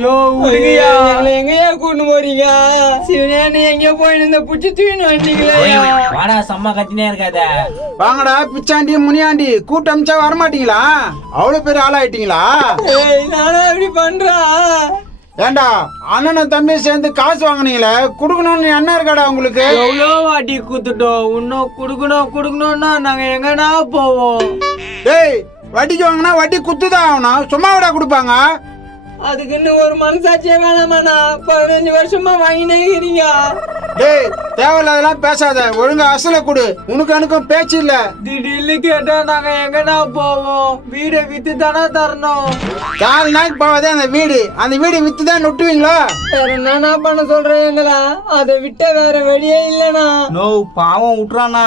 யோ விடுங்கயா, எங்கயா கூட்டு போறீங்க? சிவனே எங்கேயோ போயிட்டு இந்த புடிச்சு தூக்கின்னு வந்தீங்களா? வாடா சம்மா கத்தினே இருக்காத. வாங்கடா பிச்சாண்டி முனியாண்டி கூட்டம் அமிச்சா வரமாட்டீங்களா? அவ்வளவு பேர் ஆளாயிட்டீங்களா? நானா இப்படி பண்றா? ஏண்டா அண்ணனும் தம்பி சேர்ந்து காசு வாங்கினீங்களே, குடுக்கணும்னு என்ன இருக்காடா உங்களுக்கு? எவ்வளோ வாட்டி கூத்துட்டோம், இன்னும் குடுக்கணும்னா நாங்க எங்கன்னா போவோம். டேய் வட்டிக்கு வாங்கினா வட்டி குத்துதான் ஆகணும், சும்மா விட கொடுப்பாங்க? அதுக்கு இன்னும் ஒரு மனசாட்சியே வேணாமாண்ணா? 15 வருஷமா வாங்கினே இருக்கிறீங்க. டேய் தேவையில்லாதெல்லாம் பேசாத, ஒழுங்கா அசல கொடு. உனக்கு எனக்கும் பேச்சு இல்ல. திடீர்னு கேட்டா நாங்க எங்கன்னா போவோம்? வீடை வித்து தானே தரணும். 4 நாளைக்கு போவாதே அந்த வீடு வித்து தான் நொட்டுவீங்களா? வேற என்னன்னா பண்ண சொல்றேன் எங்களா? அதை விட்ட வேற வழியே இல்லனா? நோ பாவம் விட்டுறானா?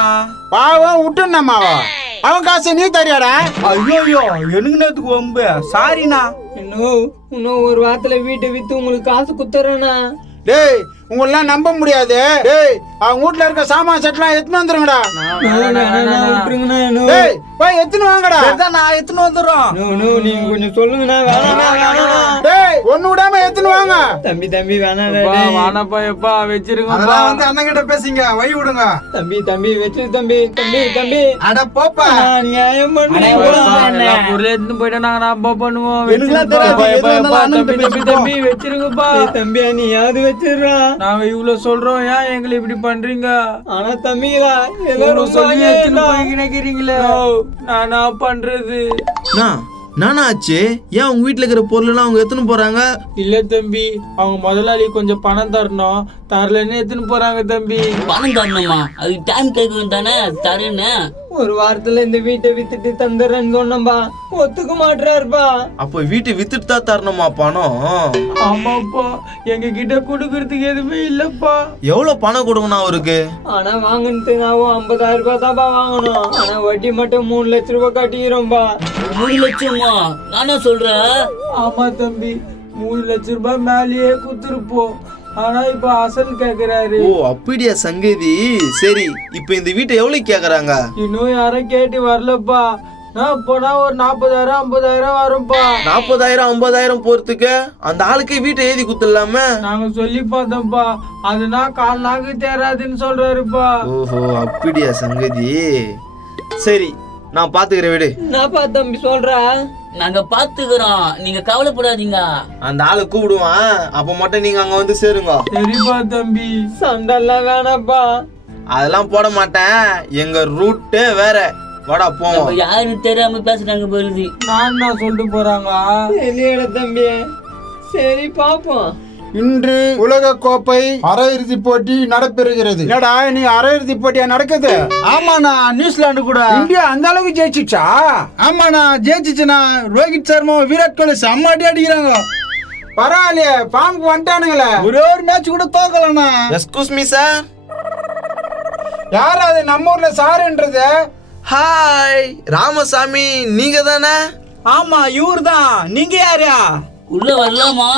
பாவம் விட்டுனாமாவா? அவன் காசு நீ தரியாடா? ஐயோ எனக்கு நேத்துக்கு வம்பு. சாரிண்ணா. இன்னும் ஒரு வாரத்துல வீட்டை வித்து உங்களுக்கு காசு குத்துறேண்ணா. டேய் உங்களெல்லாம் நம்ப முடியாது. டேய் அவங்க வீட்ல இருக்க சாமான் செட்லாம் எடுத்துன்னு வந்துருங்கடா. டேய் போய் எடுத்துன்னு வாங்கடா. நான் எடுத்துன்னு வந்துடுறோம். நீங்க கொஞ்சம் சொல்லுங்கண்ணா. வேணாண்ணா. டேய் ஒண்ணு விடாம எடுத்துன்னு வாங்க. தம்பி வேணாண்ணா. வானப்பா எப்பா வச்சிருங்க. அதெல்லாம் வந்து அண்ணன் கிட்ட பேசிங்க, வை விடுங்க. தம்பி வச்சிரு தம்பி. அட போப்பா. நியாயம் பொருள் எடுத்து போயிட்டா நாங்க அப்பா பண்ணுவோம். தம்பி வச்சிருங்கப்பா. தம்பியா நீயாவது வச்சிருக்கா? நாங்க இவ்வளவு சொல்றோம், ஏன் எங்களை இப்படி பண்றீங்க? ஆனா தம்பிங்களா எல்லாரும் சொல்லி எடுத்துன்னு போய் நினைக்கிறீங்களே, நானா பண்றது? நானா ஆச்சு? ஏன் உங்க வீட்டுல இருக்கிற பொருள்லாம் அவங்க எடுத்துன்னு போறாங்க? இல்ல தம்பி, அவங்க முதலாளி கொஞ்சம் பணம் தரணும், தரலன்னு எடுத்துன்னு போறாங்க தம்பி. பணம் தரணுமா? அது டைம் கேட்க வேண்டானே தரேன்னு. ஒரு வாரத்துல இந்த வீட்டை வித்துட்டு தந்துடுறேன்னு சொன்னம்பா, ஒத்துக்க மாட்டாருப்பா. அப்ப வீட்டை வித்துட்டு தான் தரணுமா பணம்? ஆமாப்பா, எங்க கிட்ட கொடுக்கறதுக்கு எதுவுமே இல்லப்பா. எவ்வளவு பணம் கொடுக்கணும் அவருக்கு? ஆனா வாங்கினது நான் 50,000 ரூபாய் தான்ப்பா வாங்கணும். ஆனா வட்டி மட்டும் 3 லட்சம் ரூபாய் கட்டிக்கிறோம்பா. 3 லட்சமா? நானா சொல்றேன்? ஆமா தம்பி, 3 லட்சம் ரூபாய் மேலேயே குத்துருப்போம். ஆனா இப்ப அசல் கேக்குறாரு. ஓ அப்படியா சங்கதி. சரி இப்ப இந்த வீட்டை எவ்வளவு கேக்குறாங்க? இன்னும் யாரும் கேட்டு வரலப்பா. நான் போனா ஒரு 40,000 50,000 வரும்பா. 40,000 50,000 போறதுக்கு அந்த ஆளுக்கு வீட்டை எழுதி குத்துடலாமே. நாங்க சொல்லி பார்த்தோம்ப்பா, அதுனா 4 நாக்கு தேராதுன்னு சொல்றாருப்பா. ஓஹோ அப்படியா சங்கதி. சரி நான் பாத்துக்கிறேன் வீடு. என்னப்பா தம்பி சொல்ற? நாங்க பாத்துக்கிறோம், நீங்க கவலைப்படாதீங்க. அந்த ஆளை கூப்பிடுவான், அப்ப மட்டும் நீங்க அங்க வந்து சேருங்க. சரிப்பா தம்பி. சண்டெல்லாம் வேணாப்பா. அதெல்லாம் போட மாட்டேன், எங்க ரூட்டே வேற. வாடா போவோம். யாருக்கு தெரியாம பேசுறாங்க போயிருது. நான் சொல்லிட்டு போறாங்க. இல்லையடா தம்பி, சரி பாப்போம். இன்று உலக கோப்பை அரையிறுதி போட்டி நடைபெறுகிறது. என்னடா நீ அரையிறுதி போட்டியா நடக்குது? ஆமாண்ணா, நியூசிலாந்து கூட இந்தியா அந்த அளவுக்கு ஜெயிச்சிச்சா? ஆமாண்ணா ஜெயிச்சிச்சுண்ணா. ரோஹித் சர்மா விராட் கோலி செம்மாட்டி அடிக்கிறாங்க. பரவாயில்லையே, பாம்புக்கு வந்துட்டானுங்களே. ஒரே ஒரு மேட்ச் கூட தோக்கலண்ணா. Excuse me sir. யார் அது நம்ம ஊர்ல சாருன்றது? ஹாய் ராமசாமி, நீங்க தானே? ஆமா இவர் தான். நீங்க யாரா? உள்ள வரலாமா?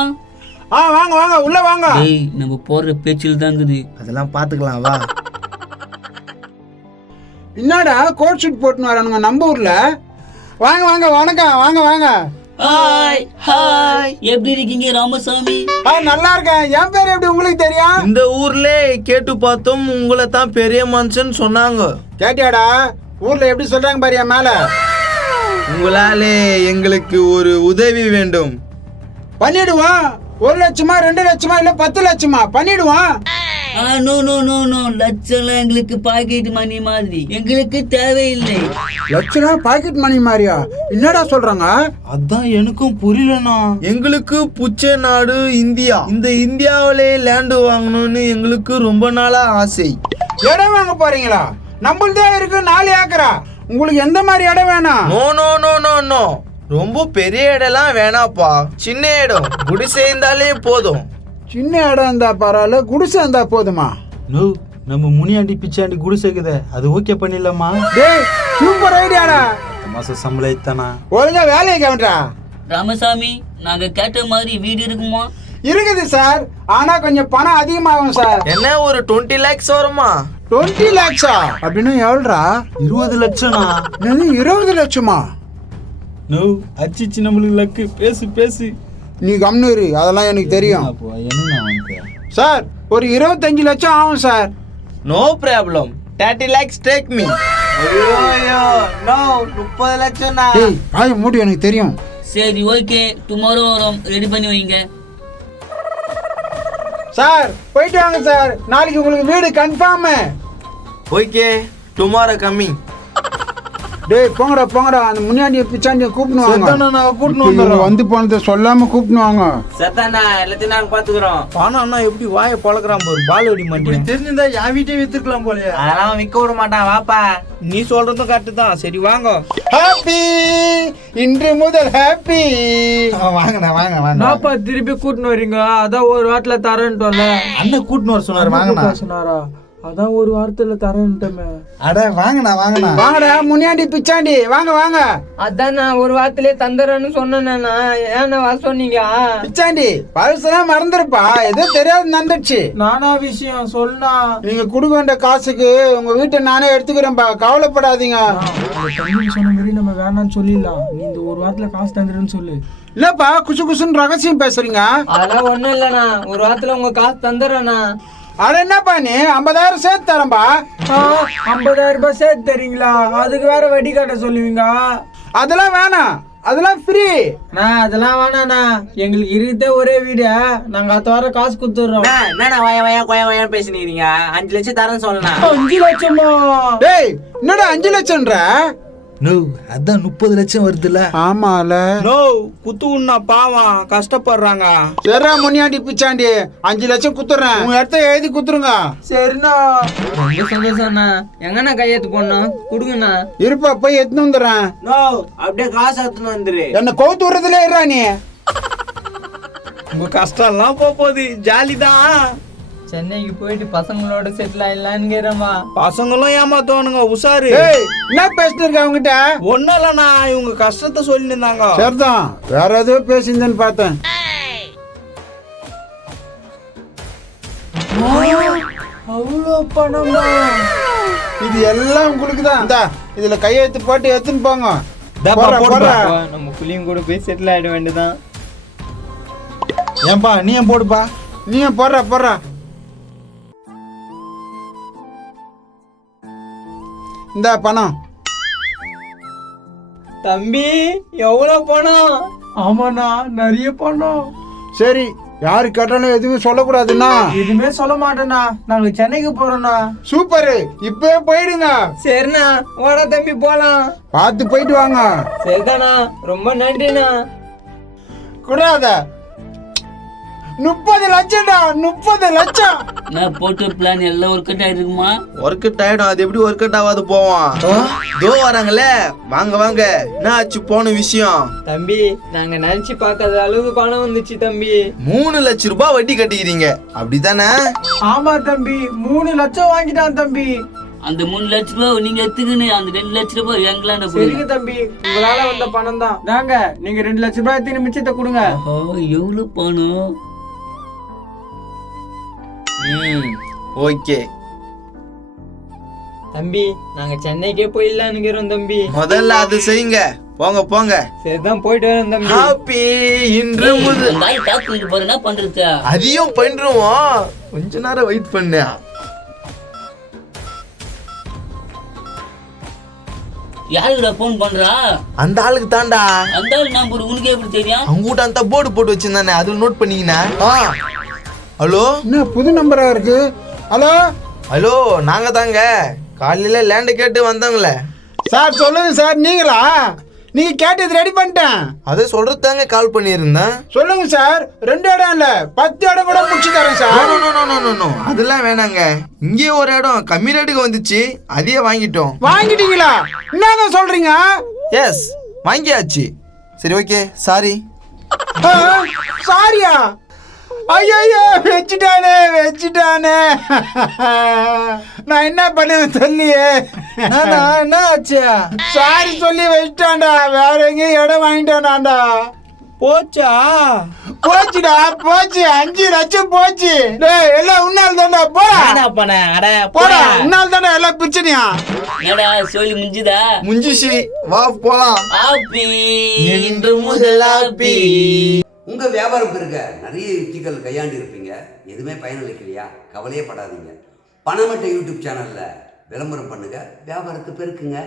வாங்க உள்ள வாங்க. டேய் நம்ம போற பேச்சில் தான் இருக்குது. அதெல்லாம் பாத்துக்கலாம் வா. என்னடா கோட் ஷூட் போட்டுன்னு வரானுங்க நம்ம ஊர்ல? வாங்க வணக்கம், வாங்க. ஹாய் எப்படி இருக்கீங்க ராமசாமி? நல்லா இருக்கேன். என் பேர் எப்படி உங்களுக்கு தெரியும்? இந்த ஊர்ல கேட்டு பார்த்தோம், உங்களை தான் பெரிய மனுஷன் சொன்னாங்க. கேட்டியாடா? ஊர்ல எப்படி சொல்றாங்க பாரு என் மேல. உங்களாலே எங்களுக்கு ஒரு உதவி வேண்டும். பண்ணிடுவோம். 1 லட்சமா 2 லட்சமா இல்ல 10 லட்சமா பண்ணிடுவோம். நோ லட்சம்லாம் எங்களுக்கு பாக்கெட் மணி மாதிரி எங்களுக்கு தேவையில்லை. லட்சம் பாக்கெட் மணி மாதிரியா? என்னடா சொல்றாங்க? அதான் எனக்கும் புரியலண்ணா. எங்களுக்கு புச்ச நாடு இந்தியா. இந்த இந்தியாவிலே லேண்டு வாங்கணும்னு எங்களுக்கு ரொம்ப நாளா ஆசை. இடம் வாங்க போறீங்களா? நம்மள்தான் இருக்கு 4 ஏக்கரா. உங்களுக்கு எந்த மாதிரி இடம் வேணும்? நோ ரொம்ப பெரிய இடம்லாம் வேணாப்பா. சின்ன இடம் குடிசை இருந்தாலே போதும். சின்ன இடம் இருந்தா பரவாயில்ல, குடிசை இருந்தா போதுமா? நோ நம்ம முனியாண்டி பிச்சாண்டி குடிசைக்குது, அது ஓகே பண்ணிடலாமா? டேய் சூப்பர் ஐடியாடா. மாசம் சம்பளம் இத்தானா? ஒழுங்கா வேலையை கவனிடா. ராமசாமி நாங்க கேட்ட மாதிரி வீடு இருக்குமா? இருக்குது சார், ஆனா கொஞ்சம் பணம் அதிகமாகும் சார். என்ன ஒரு 20 lakhs வருமா? 20 lakhs அப்படின்னா எவ்வளோடா? 20 லட்சம்னா? 20 லட்சமா? நோ அச்சிச்சு நம்மளுக்கு லக்கு. பேசு நீ கம்னு இரு, அதெல்லாம் எனக்கு தெரியும். சார் ஒரு 25 லட்சம் ஆகும் sir. No problem, 30 lakhs take me. ஐயோ நோ, 30 லட்சம் தான். டேய் பாய மூடி, எனக்கு தெரியும். சரி ஓகே, டுமாரோ வரோம், ரெடி பண்ணி வைங்க. சார் போயிட்டு வாங்க சார், நாளைக்கு உங்களுக்கு வீடு கன்ஃபார்ம். Okay, tomorrow coming. டேய் போங்கடா, அந்த முன்னாடி பிச்சாண்டியை கூப்பிடுவாங்க. கூட்டின்னு வந்து போனதை சொல்லாம கூப்பிடுவாங்க. சத்தானா எல்லாத்தையும் நாங்க பாத்துக்கிறோம். பணம் அண்ணா எப்படி வாயை பழக்கிறான் பாரு, பால் வெடி மாட்டேன். தெரிஞ்சிருந்தா என் வீட்டே வித்துருக்கலாம் போலயே. அதெல்லாம் விற்க விட மாட்டான், வாப்பா. நீ சொல்றதும் கரெக்ட் தான். சரி வாங்க. ஹாப்பி, இன்று முதல் ஹாப்பி. வாங்க. நாப்பா திருப்பி கூட்டின்னு வரீங்க? அதான் ஒரு வாரத்துல தரேன்ட்டோம்ல. அண்ணன் கூட்டின்னு வர சொன்னாரு. வாங்கண்ணா. சொன்னாரா? அதான் ஒரு வாரத்துல தரேன்ட்டோமே. அட வாங்கண்ணா. வாங்கடா முன்னாடி பிச்சாண்டி, வாங்க. அதான் நான் ஒரு வாரத்திலே தந்துடுறேன்னு சொன்னேன்னா ஏன்னா வர சொன்னீங்க? பிச்சாண்டி பழசெல்லாம் மறந்துருப்பா, ஏதோ தெரியாது நடந்துச்சு. நானா விஷயம் சொல்லுனா? நீங்க கொடுக்க வேண்டிய காசுக்கு உங்க வீட்டை நானே எடுத்துக்கிறேன்பா, கவலைப்படாதீங்க. தம்பி சொன்ன மாதிரி நம்ம வேணாம்னு சொல்லிடலாம். நீ இந்த ஒரு வாரத்துல காசு தந்துடுன்னு சொல்லு. இல்லப்பா குசுன்னு ரகசியம் பேசுறீங்க. அதெல்லாம் ஒண்ணும் இல்லண்ணா, ஒரு வாரத்துல உங்க காசு தந்துடுறேண்ணா. அட என்னப்பா நீ 50,000 சேர்த்து தரம்பா. 50,000 ரூபாய் சேர்த்து தரீங்களா? அதுக்கு வேற வட்டி கட்ட சொல்லுவீங்க. அதெல்லாம் வேணாம், அதெல்லாம் ஃப்ரீ. அதெல்லாம் வேணாண்ணா, எங்களுக்கு இருக்கிறதே ஒரே வீடு. நாங்க அடுத்த வாரம் காசு கொடுத்துடுறோம். என்னண்ணா வய பேசினீங்க? 5 லட்சம் தரேன்னு சொல்லலாம். 5 லட்சமா? டேய் என்னடா 5 லட்சம்ன்ற? நோ, அதான் 30 லட்சம் வருதுல்ல. ஆமால. நோ, குத்து உண்ணா பாவம், கஷ்டப்படுறாங்க. சரிடா முன்னாடி பிச்சாண்டி, 5 லட்சம் குத்துறேன், உங்க இடத்த எழுதி குத்துருங்க. சரிண்ணா. ரொம்ப சந்தோஷம்ண்ணா. எங்கண்ணா கையெழுத்து போடணும்? கொடுங்கண்ணா. இருப்பா போய் எடுத்துன்னு வந்துடுறேன். நோ, அப்படியே காசு எடுத்துன்னு வந்துரு. என்ன கவுத்து விடுறதுல இருறா நீ. உங்க கஷ்டம் எல்லாம் போகுது, ஜாலி தான். சென்னைக்கு போயிட்டு பசங்களோட செட்டில் ஆயிடலான்னுங்கிறமா. பசங்களும் ஏமாத்துவானுங்க, உஷாரு. ஏய் என்ன பேசிட்டு இருக்க அவங்ககிட்ட? ஒன்னும் இல்லண்ணா, இவங்க கஷ்டத்தை சொல்லி இருந்தாங்க. சரிதான், வேற ஏதோ பேசியிருந்தேன்னு பார்த்தேன். அவ்வளோ பணமா? இது எல்லாம் உங்களுக்கு தான். இந்தா இதுல கையெழுத்து போட்டு எடுத்துன்னு போங்க. டப்பா போடுப்பா. நம்ம புள்ளியும் கூட போய் செட்டில் ஆயிட வேண்டியதான். ஏன்பா நீ ஏன் போடுப்பா? நீ போடுற. இந்த பணம். தம்பி எவ்வளவு பணம்? ஆமாண்ணா, நிறைய பணம். சரி யாரு கேட்டாலும் எதுவும் சொல்லக்கூடாதுன்னா. எதுவுமே சொல்ல மாட்டேண்ணா, நாங்க சென்னைக்கு போறோம்ண்ணா. சூப்பரு, இப்பவே போயிடுங்க. சரிண்ணா, ஓடா தம்பி போலாம். பார்த்து போயிட்டு வாங்க. சரிதாண்ணா, ரொம்ப நன்றிண்ணா. கூடாத 30 லட்சம்டா, 30 லட்சம். நான் போட்ட பிளான் எல்லாம் ஒர்க் அவுட் ஆயிருக்குமா? ஒர்க் அவுட் ஆயிடும், அது எப்படி ஒர்க் அவுட் ஆகாது போவான். தோ வராங்களே, வாங்க. என்ன ஆச்சு போன விஷயம்? தம்பி நாங்க நினைச்சு பார்க்காத அளவுக்கு பணம் வந்துச்சு தம்பி. 3 லட்சம் ரூபாய் வட்டி கட்டிக்கிறீங்க, அப்படித்தானே? ஆமா தம்பி, 3 லட்சம் வாங்கிட்டான் தம்பி. அந்த 3 லட்ச ரூபாய் நீங்க எடுத்துக்கின்னு அந்த 2 லட்ச ரூபாய் எங்களாண்ட சரிங்க போடுங்க. தம்பி, உங்களால வந்த பணம் தான். தாங்க நீங்க 2 லட்சம் ரூபாய் எடுத்து மிச்சத்தை கொடுங்க. எவ்வளவு பணம்? ஓகே தம்பி நாங்க சென்னைக்கே போயிடலான்னுக்கிறோம் தம்பி. முதல்ல அது செய்யுங்க, போங்க. சரிதான் போயிட்டு வரோம் தம்பி. ஹாப்பி, இன்று முதல். அந்த ஆள் காத்துக்கிட்டு போற என்ன பண்றது? அதையும் பண்ணிருவோம், கொஞ்ச நேரம் வெயிட் பண்ண. யாருக்குடா போன் பண்றா? அந்த ஆளுக்கு தாண்டா. அந்த ஆள் நம்பர் உனக்கு எப்படி தெரியும்? அவங்க கூட அந்த போர்டு போட்டு வச்சிருந்தானே, அதுல நோட் பண்ணீங்கன்னா. ஹலோ, என்ன புது நம்பரா இருக்கு? ஹலோ நாங்க தாங்க காலையில லேண்ட் கேட்டு வந்தாங்களே. சார் சொல்லுங்க சார், நீங்களா? நீங்க கேட்டது ரெடி பண்ணிட்டேன். அதை சொல்றதாங்க கால் பண்ணியிருந்தேன். சொல்லுங்க சார், 2 இடம் இல்ல 10 இடம் கூட முடிச்சு தரேன் சார். நோ, அதெல்லாம் வேணாங்க. இங்கே ஒரு இடம் கம்மி ரேட்டுக்கு வந்துச்சு, அதையே வாங்கிட்டோம். வாங்கிட்டீங்களா? என்னங்க சொல்றீங்க? எஸ், வாங்கியாச்சு. சரி ஓகே, சாரி. சாரியா? ஐயோ வச்சுட்டானே. நான் என்ன பண்ணுவேன் சொல்லியே. என்ன ஆச்சு? சாரி சொல்லி வச்சுட்டான்டா, வேற எங்கேயும் இடம் வாங்கிட்டானாண்டா. போச்சா? போச்சுடா, போச்சு. 5 லட்சம் போச்சு. டேய் எல்லாம் உன்னால் தான்டா. போடா, உன்னால் தான்டா எல்லாம் பிரச்சனையா. என்னடா சொல்லி முடிஞ்சுதா? முஞ்சிச்சு, வா போலாம். ஹாப்பி, இன்று முதல் ஹாப்பி. உங்கள் வியாபாரம் பெருக நிறைய யுக்திகள் கையாண்டு இருப்பீங்க. எதுவுமே பயனளிக்கலையா? கவலையே படாதீங்க. பணமட்டை யூடியூப் சேனலில் விளம்பரம் பண்ணுங்கள், வியாபாரத்தை பெருக்குங்க.